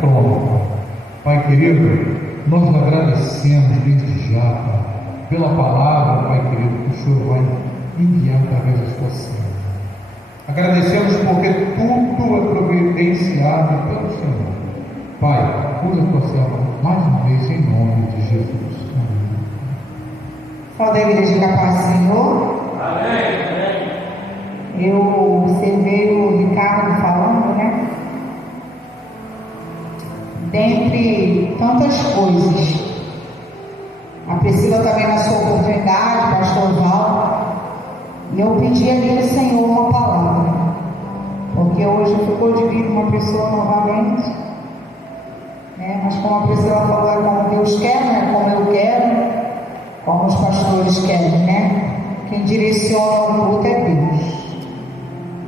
trono. Pai querido, nós agradecemos desde já, Pai, pela palavra, Pai querido, que o Senhor vai enviar através das tuas servas. Agradecemos porque tudo é providenciado pelo Senhor. Pai, usa a tua serva mais uma vez em nome de Jesus. Amém. Fala da igreja da paz do Senhor. Amém. Eu observei o Ricardo falando, né? Dentre tantas coisas, a Priscila também na sua oportunidade, pastor Val, e eu pedi ali ao Senhor uma palavra, porque hoje ficou de vir uma pessoa novamente, né? Mas como a Priscila falou, é como Deus quer, né? Como eu quero, como os pastores querem, né? Quem direciona o culto é Deus.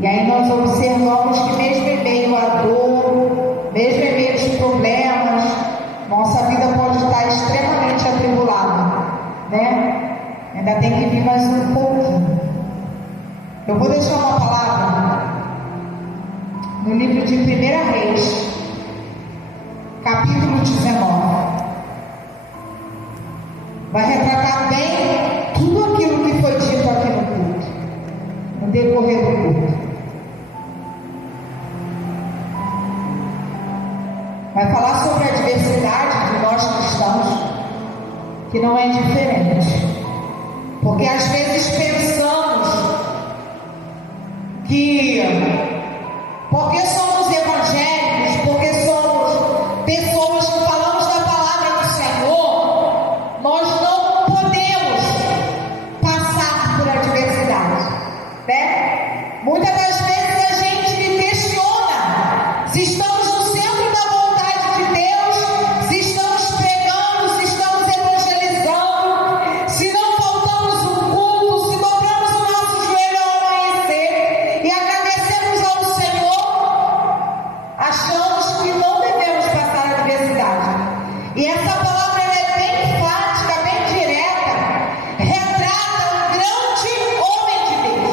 E aí nós observamos que mesmo em meio à dor, mesmo em meio aos problemas, nossa vida pode estar extremamente atribulada, né? Ainda tem que vir mais um pouquinho. Eu vou deixar uma palavra no livro de 1 Reis, capítulo 19. Vai retratar bem tudo aquilo que foi dito aqui no culto, no decorrer do culto. Vai falar sobre a diversidade de nós cristãos, que não é diferente. Porque às vezes pensamos que porque somos evangélicos, porque somos pessoas que falamos da palavra do Senhor, nós não podemos passar por adversidade, né? Muitas das vezes a gente questiona se estamos no centro da vontade de Deus, se estamos pregando, se estamos evangelizando, se não faltamos um culto, se dobramos o nosso joelho ao amanhecer e agradecemos ao Senhor, achamos que não devemos passar adversidade. E essa palavra ela é bem enfática, bem direta, retrata um grande homem de Deus,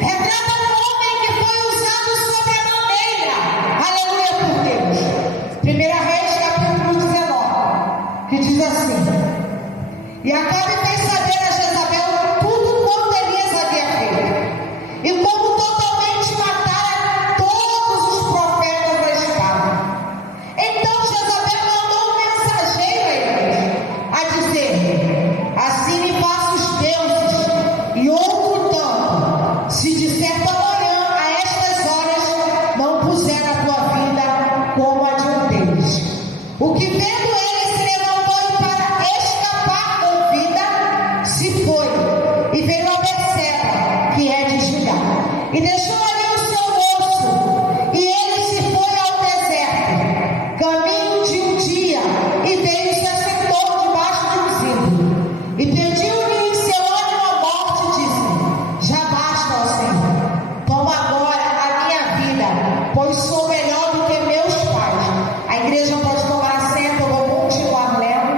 retrata um homem que foi usado sobremaneira, aleluia por Deus. 1 Reis capítulo 19, que diz assim: e Acabe fez saber a Jezabel tudo quanto Elias havia feito, e como totalmente matara todos os profetas da espada. Então Jezabel mandou um mensageiro a Elias, a dizer: assim me faço os deuses, e outro tanto, se de certa manhã a estas horas não puser a tua vida como a de um deles. O que vendo ele se levantou e para escapar com vida se foi, e veio a Berseba, que é de Judá, e deixou ali o seu moço, e ele se foi ao deserto, caminho de um dia, e veio e se assentou debaixo de um zimbro, e pediu-lhe em seu ânimo a morte, e disse: já basta, ó Senhor, toma agora a minha vida, pois sou melhor do que meus pais. A igreja pode tomar assento, eu vou continuar lendo,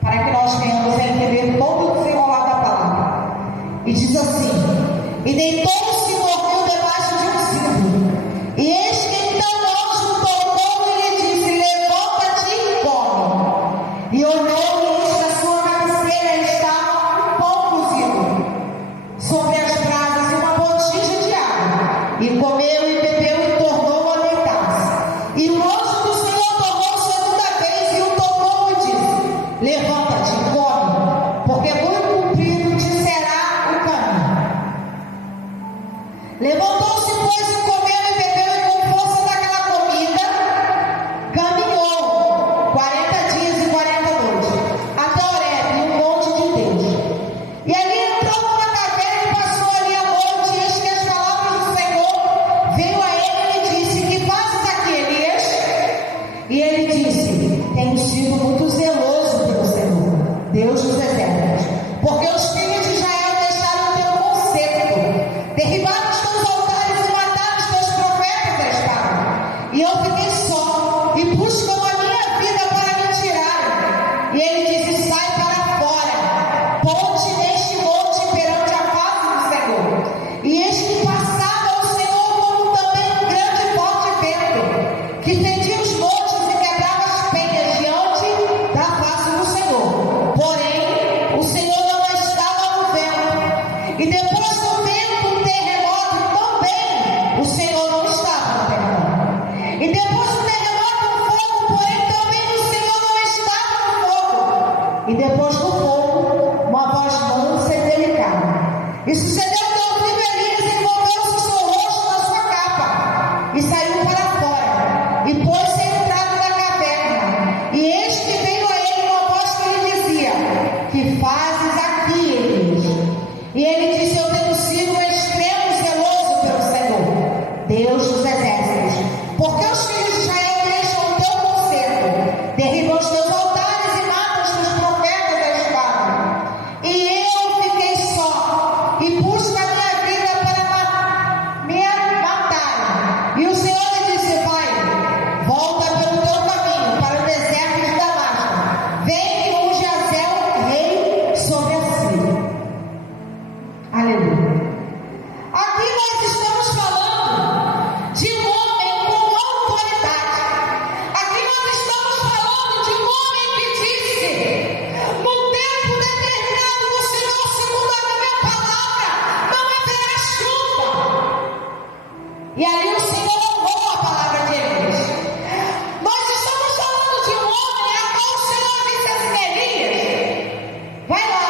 para que nós venhamos a entender todo o desenrolar da palavra. E diz assim: e deitou-se e dormiu debaixo de um zimbro. E eis que então o anjo tornou e lhe disse: levanta-te e come. E olhou e eis que a sua cabeceira estava um pão cozido sobre as brasas e uma botija de água. E comeu e bebeu e tornou a deitar-se. E o anjo do Senhor tornou segunda vez e o tocou e disse: levanta-te e come, porque muito comprido te será o caminho. Levantou-se, pois, e comeu e bebeu, e com força daquela comida caminhou 40 dias e 40 noites até Horebe, um monte de Deus. E ali entrou numa caverna e passou ali a noite. E eis que as palavras do Senhor veio a ele e lhe disse: que fazes aqui, Elias? E ele disse: tenho sido muito zeloso pelo Senhor, Deus dos exércitos, porque os filhos de Israel deixaram o teu conserto, derribaram os teus altares E ali o Senhor honrou a palavra de Elias. Nós estamos falando de um homem a qual o Senhor disse assim: Elias, vai lá,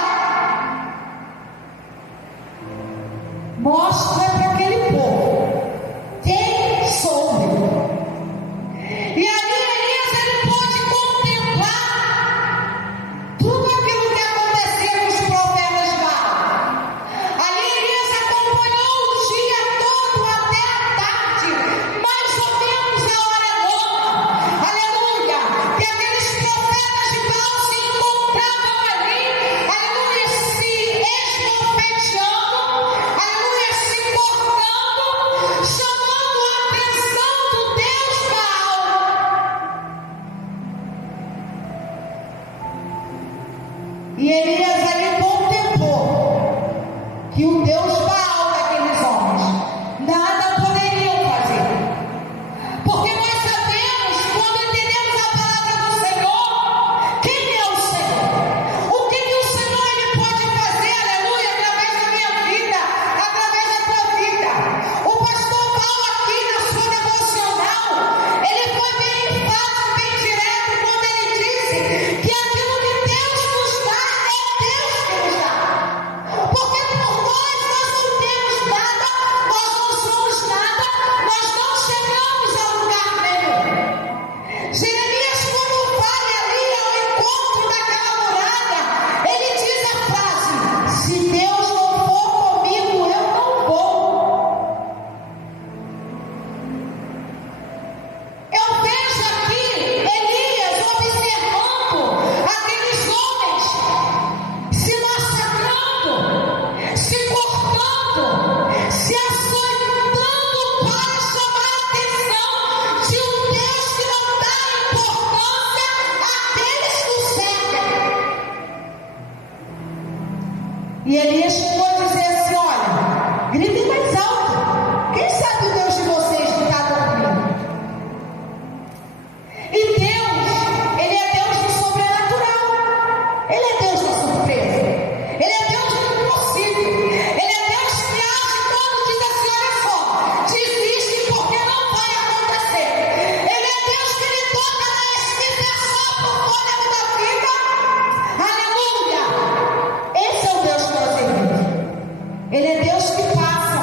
mostra para aquele povo quem sou eu. E ali Elias, ele pôde contemplar tudo aquilo que acontecia com os profetas de Baal. Ali Elias acompanhou o dia todo até a tarde, mais ou menos a hora nona. Aleluia! Que aqueles profetas de Baal se encontravam ali, aleluia, se esbofeteando, aleluia, se cortando, chamando a atenção do Deus Baal. E Elias ali contemplou que o Deus Baal daqueles homens nada poderiam fazer. Porque nós sabemos, quando entendemos a palavra do Senhor, quem é o Senhor? O que o Senhor ele pode fazer, aleluia, através da minha vida, através da tua vida. O pastor Paulo aqui na sua devocional, ele foi bem enfático, bem direto, quando ele disse que aquilo que Deus nos dá é Deus que nos dá. Porque por nós não temos nada, nós não somos nada, nós não chegamos a lugar nenhum. Jeremias, quando vai ali ao encontro daquela muralha, ele diz a frase: se Deus não for comigo, eu não vou. Eu vejo aqui Elias observando aqueles homens se massacrando, se cortando, se açoitando para chamar a atenção de um Deus que não dá importância àqueles que o servem. E Elias chegou a dizer assim: olha, gritem mais alto. Quem sabe o Deus de vocês que está dormindo? E Deus, ele é Deus do sobrenatural. Ele é Deus da surpresa. Ele é Deus do impossível. Ele é Deus que age quando diz assim: olha só, desiste porque não vai acontecer. Ele é Deus que lhe toca na esquina só por fôlego da vida. Aleluia! Esse é o Deus que nós servimos. Ele é Deus que passa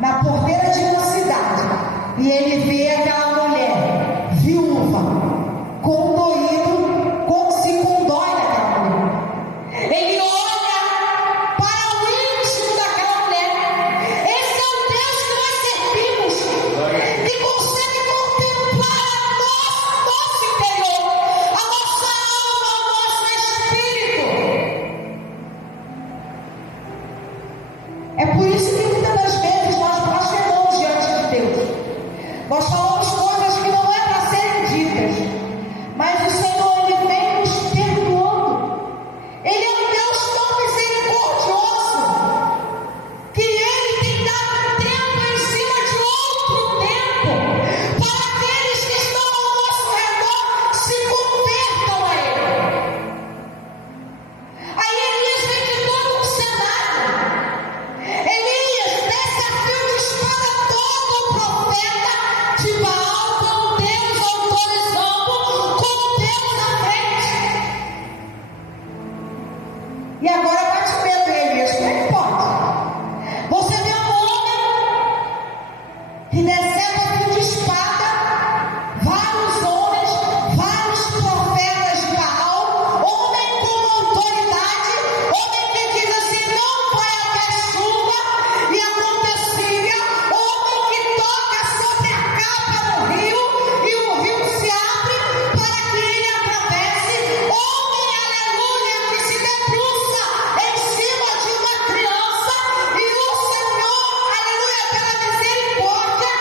na porteira de uma cidade e ele vê aquela mulher viúva, condoído, se condói daquela mulher. Ele olha para o íntimo daquela mulher. Esse é o Deus que nós servimos, que consegue contemplar nosso interior, a nossa alma, o nosso espírito. É por isso que muitas das vezes nós blasfemamos diante de Deus. Nós falamos coisas que não é para serem ditas, mas o Senhor, ele vem nos perdoando. Ele é um Deus tão misericordioso que ele tem dado tempo em cima de outro tempo para aqueles que estão ao nosso redor se convertam a ele. Aí Elias vem de todo um cenário. Elias desce a fio de espada todo o profeta de Baal, com Deus autorizando, com Deus na frente. E agora bate medo, Elias, como é que pode? Você vê um homem que deceta a fio de espada, vários homens, vários profetas de Baal, homem com autoridade, homem que diz assim: não vai haver chuva, e acontecia, homem que toca sobre a capa do rio, e o rio se abre para que ele atravesse, homem, aleluia, que se debruça em cima de uma criança, e o Senhor, aleluia, pela misericórdia,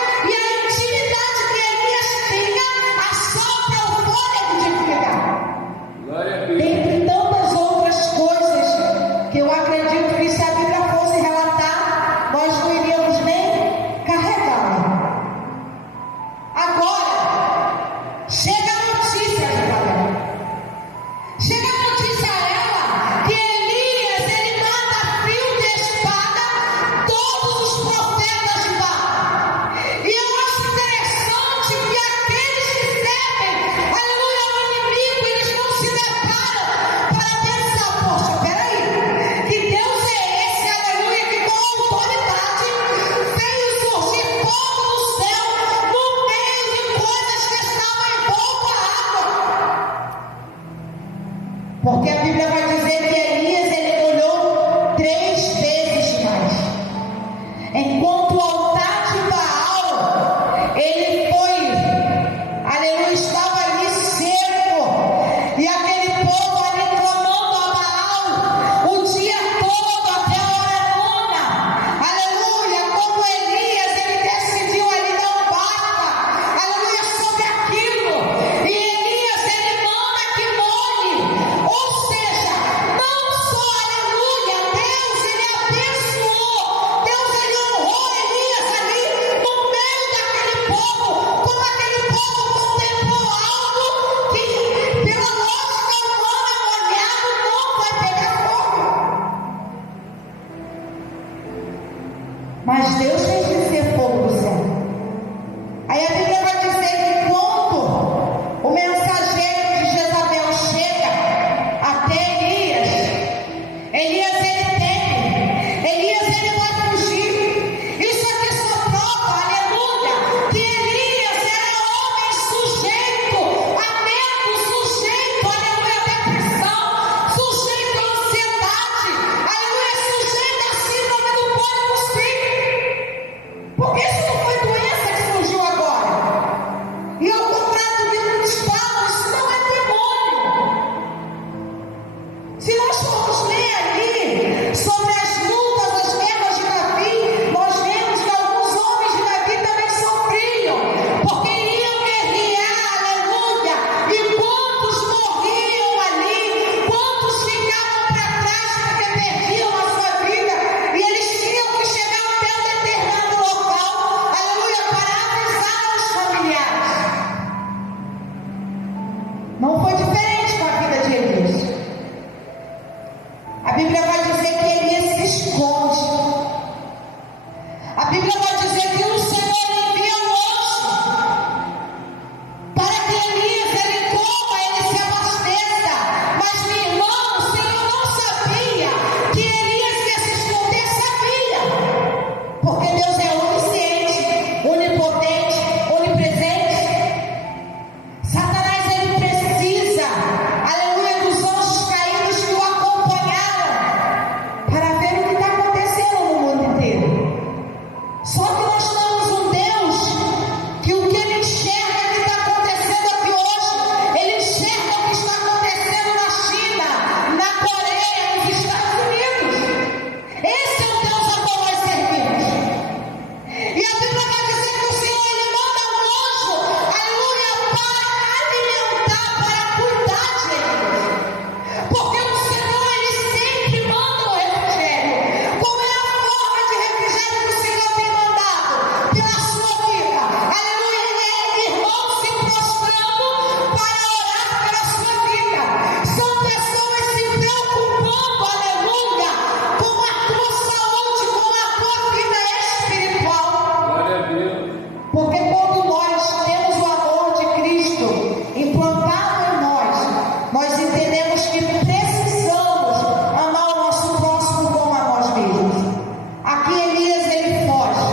Porque isso não foi doença que surgiu agora. E ao contrário do que eles falam, isso não é demônio. Se nós formos ler ali sobre as lutas, as guerras de Davi, nós vemos que alguns homens de Davi também sofriam, porque iam guerrear, aleluia, e quantos morriam ali, quantos ficavam para trás porque perdiam a sua vida, e eles tinham que chegar até um determinado local, aleluia, para avisar os familiares. Não foi diferente com a vida de Elias. A Bíblia vai dizer que Elias se esconde. A Bíblia vai dizer que o Senhor envia um anjo para que Elias, ele coma, ele se abasteça. Mas, meu irmão, o Senhor não sabia que Elias ia se esconder, sabia. Porque Deus é onisciente, onipotente, onipresente. Satanás, ele precisa, aleluia, dos anjos caídos que o acompanharam para ver o que está acontecendo no mundo inteiro. Só que nós temos um Deus que o que ele enxerga que está acontecendo aqui hoje, ele enxerga o que está acontecendo na China, na Coreia, nos Estados Unidos. Esse é o Deus a qual nós servimos. E a Bíblia vai dizer que o Senhor, ele manda um anjo, aleluia, para alimentar, para cuidar de eles. Porque o Senhor, ele sempre manda o refrigério. Como é a forma de refrigério que o Senhor tem mandado pela sua vida? Aleluia, irmãos se prostrando para orar pela sua vida. São pessoas se preocupando, aleluia, com a tua saúde, com a tua vida espiritual. Glória a Deus. Porque quando nós temos o amor de Cristo implantado em nós entendemos que precisamos amar o nosso próximo como a nós mesmos. Aqui Elias, ele foge.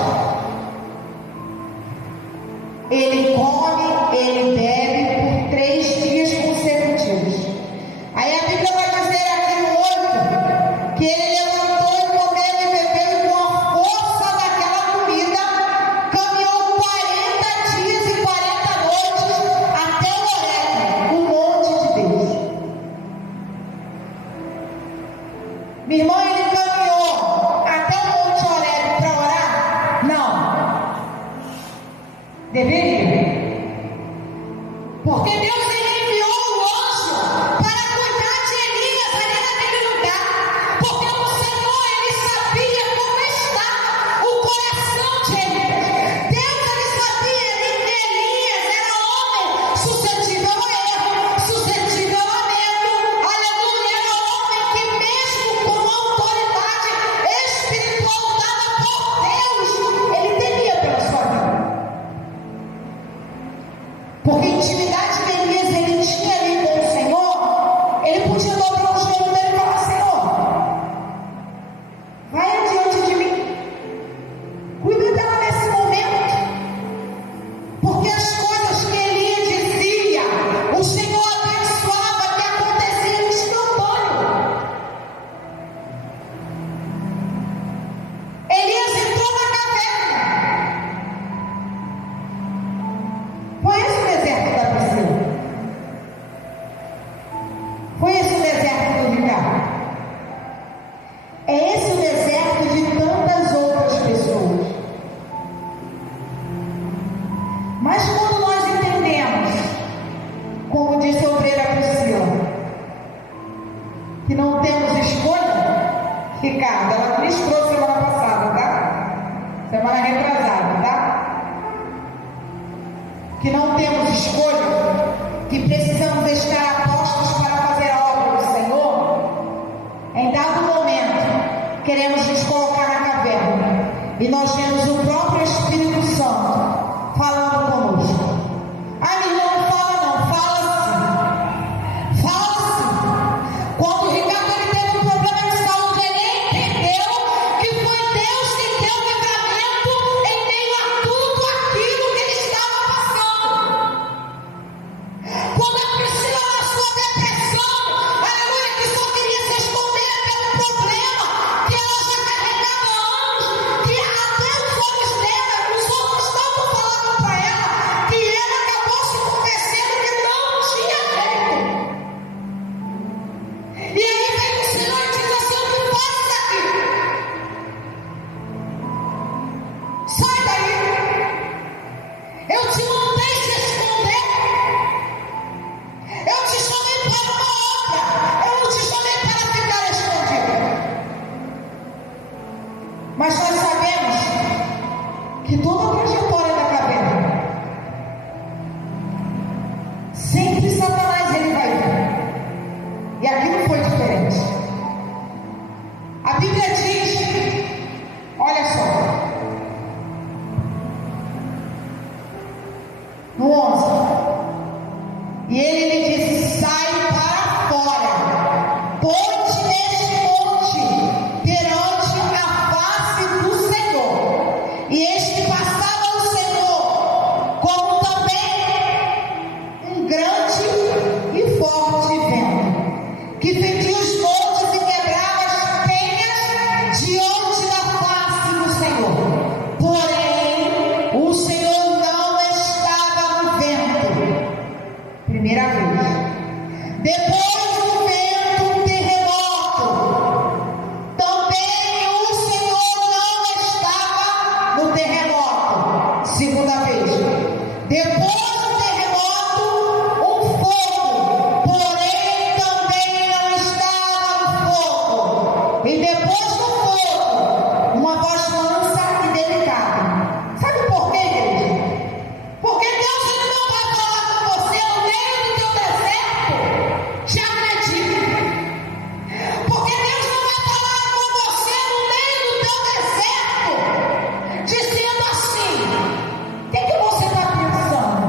Ele come, ele bebe por 3 dias consecutivos. Aí a Bíblia vai dizer aqui no 8 que ele levantou e comeu e bebeu, e com a força daquela comida caminhou 40 dias e 40 noites até Horebe, o monte de Deus. Minha irmã, ele caminhou até o monte Horebe para orar? Não. Deveria. Porque Deus, ele enviou o anjo para cuidar de Elias ali naquele lugar. Porque o Senhor, ele sabia como estava o coração de Elias. Deus, ele sabia que Elias era homem suscetível ao erro, suscetível ao medo. Aleluia, era homem que mesmo com autoridade espiritual dada por Deus, ele temia pela sua vida. Porque a intimidade que Elias, ele tinha ali com o Senhor, ele podia dobrar o joelho dele e falar: Senhor, vai adiante de mim, cuida dela nesse momento. Porque as coisas que Elias dizia, o Senhor abençoava, que acontecia no instantâneo. Elias entrou na caverna. Foi esse o deserto da Priscila? Foi esse o deserto do Ricardo? É esse o deserto de tantas outras pessoas. Mas quando nós entendemos, como disse a obreira Priscila, que não temos escolha, Ricardo, ela ministrou semana passada, tá? Semana retrasada, tá? Que não temos escolha, que precisamos estar apostos para fazer a obra do Senhor. Em dado momento, queremos nos colocar na caverna e nós vemos o próprio Espírito Santo falando conosco. Ah, meu irmão, não fala não, fala sim. Fala sim. Quando o Ricardo, ele teve um problema de saúde, ele entendeu que foi Deus que deu o livramento em meio a tudo aquilo que ele estava passando. Quando a Priscila, na sua Sai daí. Eu te mandei se esconder. Eu te chamei para uma obra. Eu não te chamei para ficar escondido. Mas nós sabemos que toda a trajetória da caverna, sempre Satanás ele vai vir. E aqui não foi diferente. A Bíblia diz, olha só, no 11, e ele lhe disse: sai para fora, ponte neste monte perante a face do Senhor. E este passava o Senhor, como também um grande e forte vento, que fendia os montes e quebrava as penhas diante da face do Senhor. Porém, o Senhor não estava no vento. Primeira vez. Depois do vento, um terremoto. Também o Senhor não estava no terremoto. Segunda vez. Depois do terremoto, um fogo. Porém, também não estava no fogo. E depois do fogo, uma voz mansa e delicada. Sabe por quê, igreja? Porque Deus ele não vai falar com você no meio do teu deserto. Te acredite. Porque Deus não vai falar com você no meio do teu deserto, dizendo assim: o que você está pensando?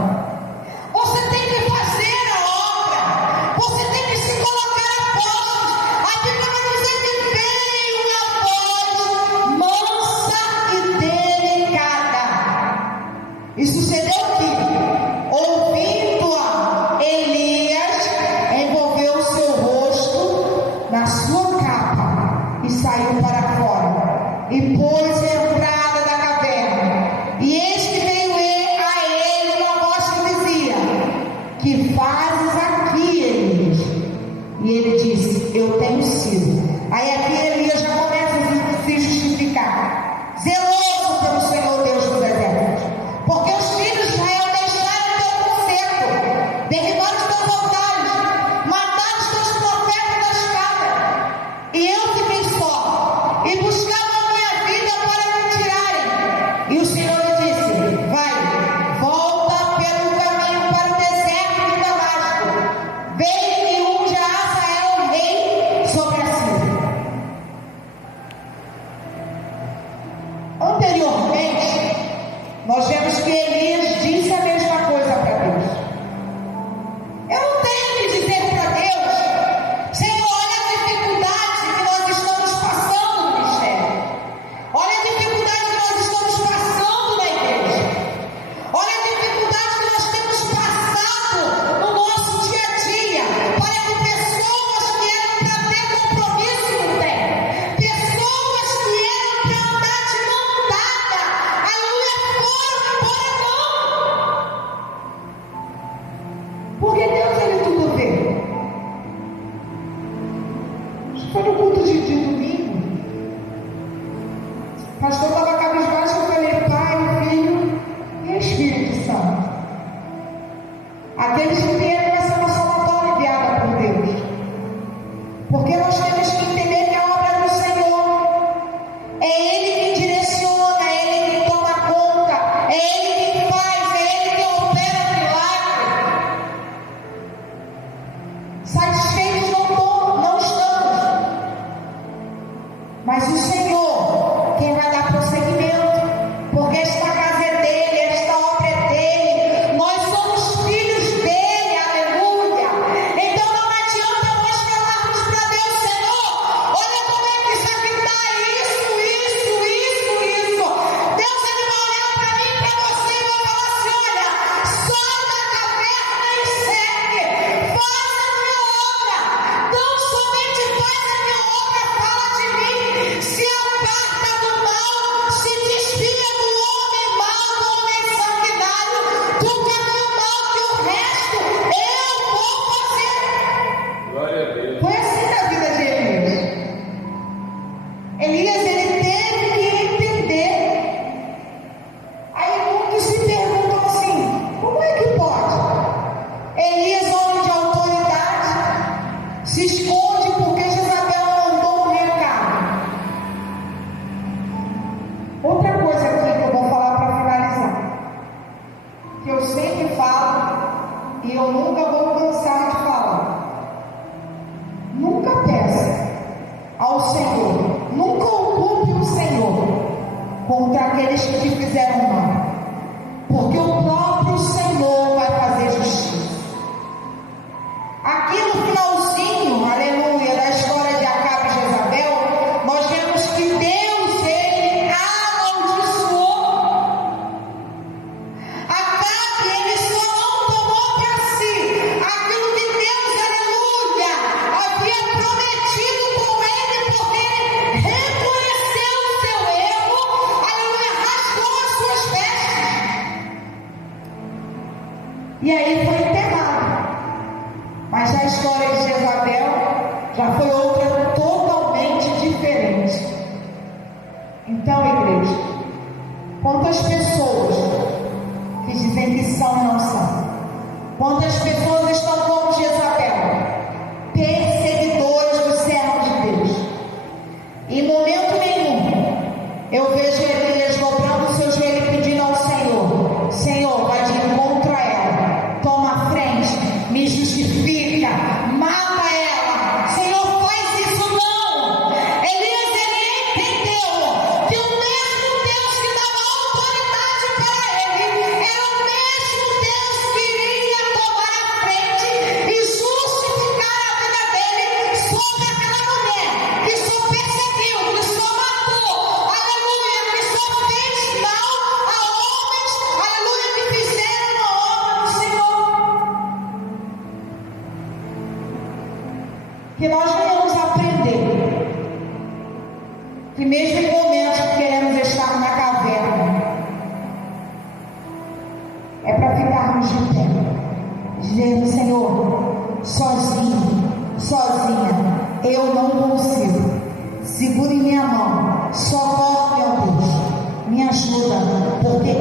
E aí foi enterrado. Mas a história de Jezabel já foi outra totalmente diferente. Então, igreja, quantas pessoas que dizem que são e não são? Quantas pessoas estão como Jezabel, perseguidores do servo de Deus? Em momento nenhum eu vejo Elias dobrando o seu joelho e pedindo ao Senhor: Senhor, vai de encontro a ela, toma a frente, me justifica, mata ela. Senhor, faz isso não. Elias, ele entendeu que o mesmo Deus que dava autoridade para ele era o mesmo Deus que iria tomar a frente e justificar a vida dele sobre aquela mulher que só perseguiu, que só matou, aleluia, que só fez mal a homens, aleluia, que fizeram a obra do Senhor. Que nós venhamos aprender que mesmo em momentos que queremos estar na caverna, é para ficarmos de pé, dizendo: Senhor, sozinha, eu não consigo. Segure minha mão, socorre, meu Deus, me ajuda, porque